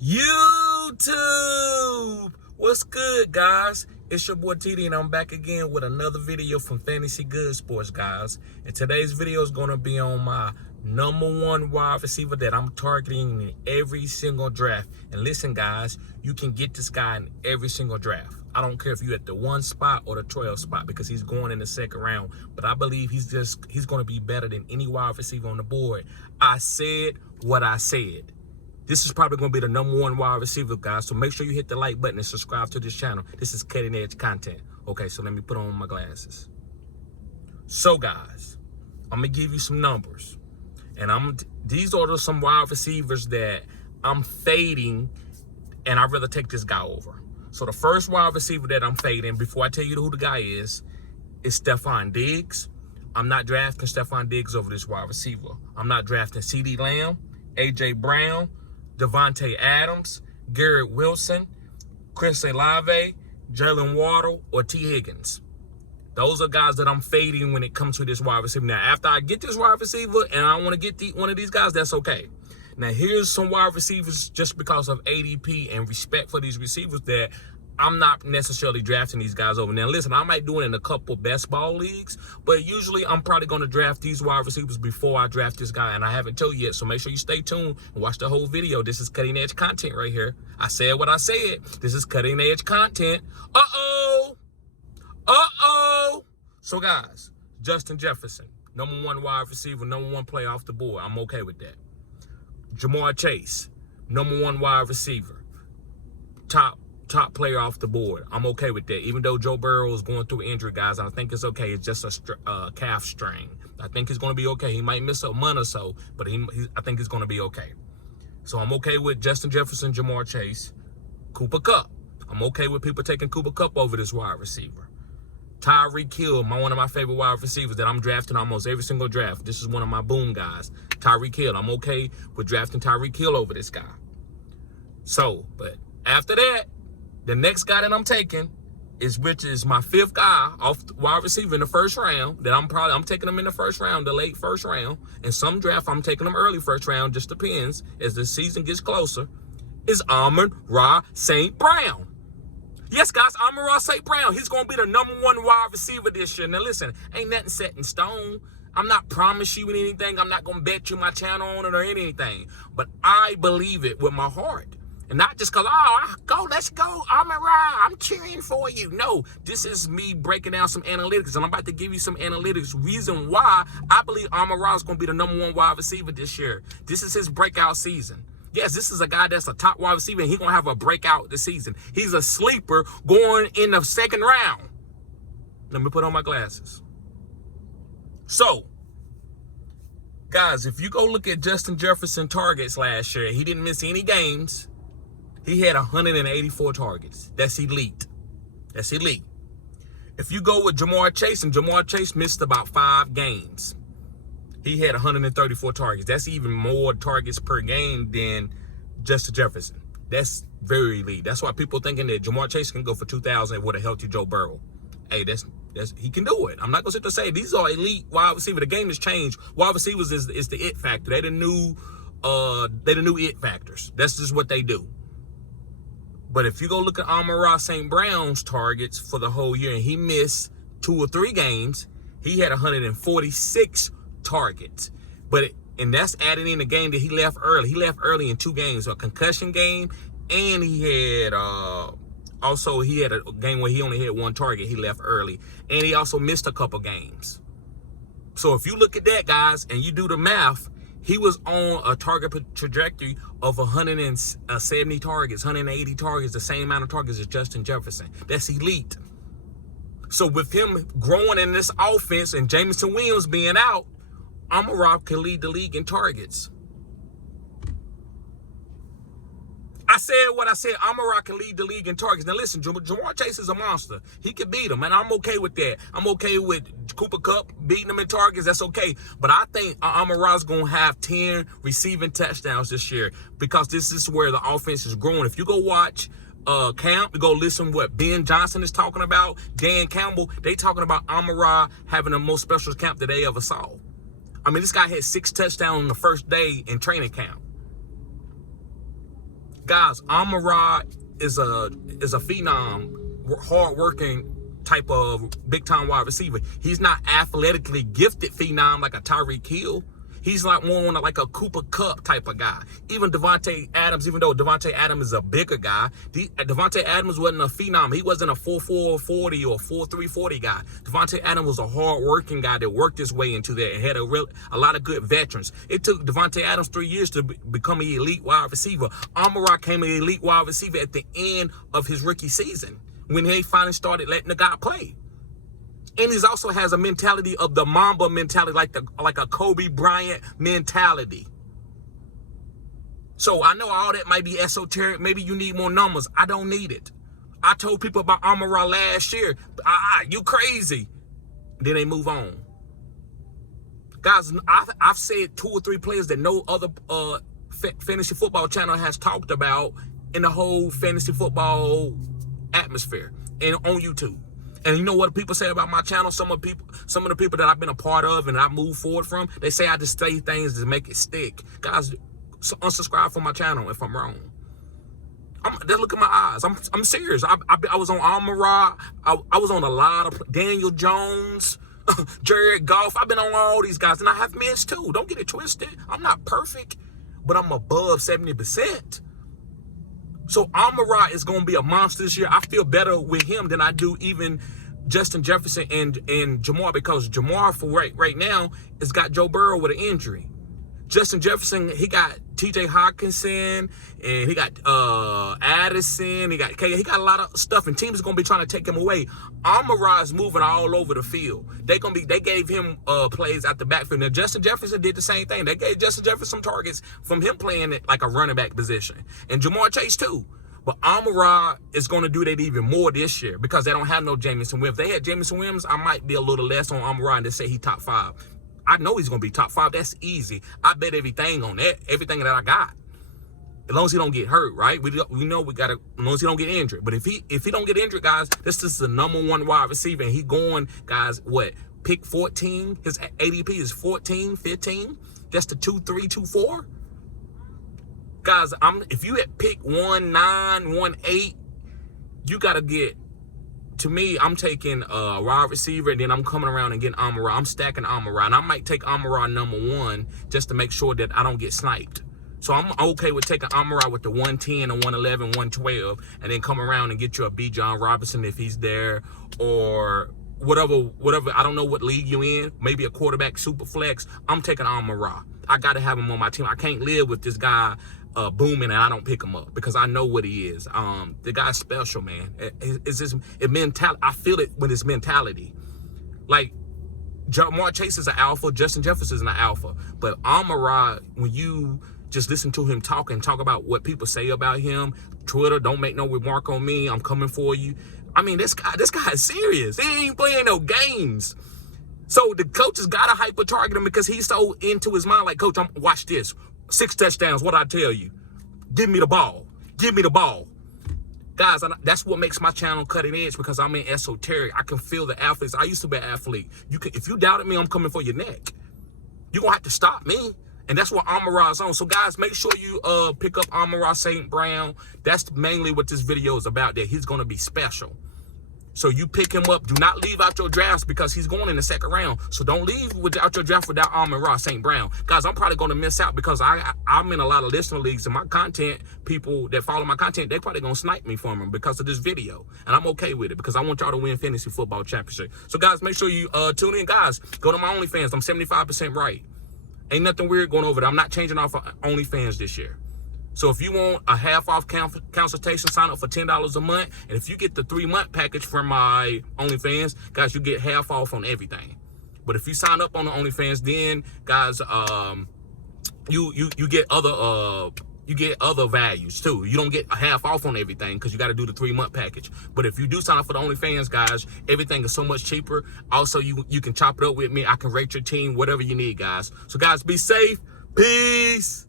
YouTube! What's good, guys? It's your boy TD, and I'm back again with another video from Fantasy Good Sports, guys. And today's video is going to be on my #1 wide receiver that I'm targeting in every single draft. And listen, guys, you can get this guy in every single draft. I don't care if you're at the 1 spot or the 12 spot because he's going in the second round. But I believe he's going to be better than any wide receiver on the board. I said what I said. This is probably going to be the #1 wide receiver, guys. So make sure you hit the like button and subscribe to this channel. This is cutting edge content. Okay, so let me put on my glasses. So, guys, I'm going to give you some numbers. And these are some wide receivers that I'm fading, and I'd rather take this guy over. So the first wide receiver that I'm fading, before I tell you who the guy is Stephon Diggs. I'm not drafting Stephon Diggs over this wide receiver. I'm not drafting CeeDee Lamb, A.J. Brown, Devontae Adams, Garrett Wilson, Chris Olave, Jalen Waddle, or T. Higgins. Those are guys that I'm fading when it comes to this wide receiver. Now, after I get this wide receiver and I want to get one of these guys, that's okay. Now, here's some wide receivers just because of ADP and respect for these receivers that I'm not necessarily drafting these guys over. Now, listen, I might do it in a couple best ball leagues, but usually I'm probably going to draft these wide receivers before I draft this guy, and I haven't told you yet, so make sure you stay tuned and watch the whole video. This is cutting edge content right here. I said what I said. This is cutting edge content. Uh-oh. So, guys, Justin Jefferson, #1 wide receiver, #1 player off the board. I'm okay with that. Jamar Chase, #1 wide receiver, top player off the board. I'm okay with that. Even though Joe Burrow is going through injury, guys, I think it's okay. It's just a calf strain. I think he's going to be okay. He might miss a month or so, but I think he's going to be okay. So I'm okay with Justin Jefferson, Jamar Chase, Cooper Kupp. I'm okay with people taking Cooper Kupp over this wide receiver. Tyreek Hill, one of my favorite wide receivers that I'm drafting almost every single draft. This is one of my boom guys. Tyreek Hill. I'm okay with drafting Tyreek Hill over this guy. So, but after that, the next guy that I'm taking which is my 5th guy off wide receiver in the first round. That I'm taking him in the first round, the late first round. In some draft, I'm taking him early first round. Just depends as the season gets closer. Is Amon-Ra St. Brown. Yes, guys, Amon-Ra St. Brown. He's going to be the #1 wide receiver this year. Now, listen, ain't nothing set in stone. I'm not promising you anything. I'm not going to bet you my channel on it or anything. But I believe it with my heart. And not just because, let's go, Amon-Ra, I'm cheering for you. No, this is me breaking down some analytics, and I'm about to give you some analytics. Reason why I believe Amon-Ra is going to be the #1 wide receiver this year. This is his breakout season. Yes, this is a guy that's a top wide receiver, and he's going to have a breakout this season. He's a sleeper going in the second round. Let me put on my glasses. So, guys, if you go look at Justin Jefferson targets last year, he didn't miss any games. He had 184 targets. That's elite. That's elite. If you go with Jamar Chase, and Jamar Chase missed about 5 games. He had 134 targets. That's even more targets per game than Justin Jefferson. That's very elite. That's why people thinking that Jamar Chase can go for 2,000 with a healthy Joe Burrow. Hey, he can do it. I'm not gonna sit there and say these are elite wide receiver. The game has changed. Wide receivers is the it factor. They the new it factors. That's just what they do. But if you go look at Amon-Ra St. Brown's targets for the whole year, and he missed 2 or 3 games, he had 146 targets. And that's adding in the game that he left early. He left early in 2 games, a concussion game, and he had a game where he only had 1 target. He left early, and he also missed a couple games. So if you look at that, guys, and you do the math, he was on a target trajectory of 170 targets, 180 targets, the same amount of targets as Justin Jefferson. That's elite. So with him growing in this offense and Jameson Williams being out, Amon-Ra can lead the league in targets. I said what I said. Amon-Ra can lead the league in targets. Now listen, Jamar Chase is a monster. He can beat him, and I'm okay with that. I'm okay with Cooper Kupp beating him in targets. That's okay. But I think Amon-Ra's going to have 10 receiving touchdowns this year because this is where the offense is growing. If you go watch camp, go listen what Ben Johnson is talking about, Dan Campbell, they talking about Amon-Ra having the most special camp that they ever saw. I mean, this guy had 6 touchdowns on the first day in training camp. Guys, Amon-Ra is a phenom, hard-working type of big-time wide receiver. He's not athletically gifted phenom like a Tyreek Hill. He's like more on like a Cooper Kupp type of guy. Even Devontae Adams, even though Devontae Adams is a bigger guy, Devontae Adams wasn't a phenom. He wasn't a 4.4 40 or 4.3 40 guy. Devontae Adams was a hard-working guy that worked his way into that and had a lot of good veterans. It took Devontae Adams 3 years to become an elite wide receiver. Amon-Ra came an elite wide receiver at the end of his rookie season when they finally started letting the guy play. And he also has a mentality of the Mamba mentality, like a Kobe Bryant mentality. So I know all that might be esoteric. Maybe you need more numbers. I don't need it. I told people about Amon-Ra last year. You crazy. Then they move on. Guys, I've said 2 or 3 players that no other fantasy football channel has talked about in the whole fantasy football atmosphere and on YouTube. And you know what people say about my channel? Some of the people that I've been a part of and I move forward from, they say I just say things to make it stick. Guys, unsubscribe from my channel if I'm wrong. Just look at my eyes. I'm serious. I was on Amon-Ra. I was on a lot of Daniel Jones, Jared Goff. I've been on all these guys, and I have missed too. Don't get it twisted. I'm not perfect, but I'm above 70%. So Amon-Ra is going to be a monster this year. I feel better with him than I do even Justin Jefferson and Jamar, because Jamar for right now has got Joe Burrow with an injury. Justin Jefferson, he got T.J. Hawkinson, and he got Addison. He got a lot of stuff, and teams are gonna be trying to take him away. Amon-Ra is moving all over the field. They gave him plays at the backfield. Now Justin Jefferson did the same thing. They gave Justin Jefferson some targets from him playing it like a running back position, and Jamar Chase too. But Amon-Ra is going to do that even more this year because they don't have no Jamison Williams. If they had Jamison Williams, I might be a little less on Amon-Ra and just say he top 5. I know he's going to be top 5. That's easy. I bet everything on that, everything that I got. As long as he don't get hurt, right? We know we got to, as long as he don't get injured. But if he don't get injured, guys, this is the #1 wide receiver. And he going, guys, what? Pick 14? His ADP is 14, 15? That's the 2, 3, 2, 4? Guys, if you at pick 1, 9, 1, 8, you got to get, to me, I'm taking a wide receiver, and then I'm coming around and getting Amon-Ra. I'm stacking Amon-Ra, and I might take Amon-Ra #1 just to make sure that I don't get sniped. So I'm okay with taking Amon-Ra with the 110 and 111, 112, and then come around and get you a B. John Robinson if he's there, or whatever. I don't know what league you in. Maybe a quarterback super flex. I'm taking Amon-Ra. I got to have him on my team. I can't live with this guy booming and I don't pick him up because I know what he is. The guy's special, man. It's just mentality. I feel it with his mentality. Like Jamar Chase is an alpha, Justin Jefferson is an alpha, but Amon-Ra, when you just listen to him talk about what people say about him, Twitter, don't make no remark on me, I'm coming for you. I mean, this guy is serious. He ain't playing no games. So the coaches gotta hyper target him because he's so into his mind. Like, coach, watch this. 6 touchdowns, what I tell you. Give me the ball. Give me the ball. Guys, that's what makes my channel cutting edge, because I'm in esoteric. I can feel the athletes. I used to be an athlete. If you doubted me, I'm coming for your neck. You're going to have to stop me. And that's what Amon-Ra is on. So, guys, make sure you pick up Amon-Ra St. Brown. That's mainly what this video is about, that he's going to be special. So you pick him up. Do not leave out your drafts because he's going in the 2nd round. So don't leave out your draft without Amon-Ra St. Brown. Guys, I'm probably going to miss out because I'm in a lot of listener leagues, and my content, people that follow my content, they probably going to snipe me from him because of this video. And I'm okay with it because I want y'all to win fantasy football championship. So, guys, make sure you tune in. Guys, go to my OnlyFans. I'm 75% right. Ain't nothing weird going over there. I'm not changing off of OnlyFans this year. So if you want a half-off consultation, sign up for $10 a month. And if you get the 3-month package from my OnlyFans, guys, you get half off on everything. But if you sign up on the OnlyFans, then, guys, you get other values too. You don't get a half off on everything because you got to do the 3-month package. But if you do sign up for the OnlyFans, guys, everything is so much cheaper. Also, you can chop it up with me. I can rate your team, whatever you need, guys. So, guys, be safe. Peace.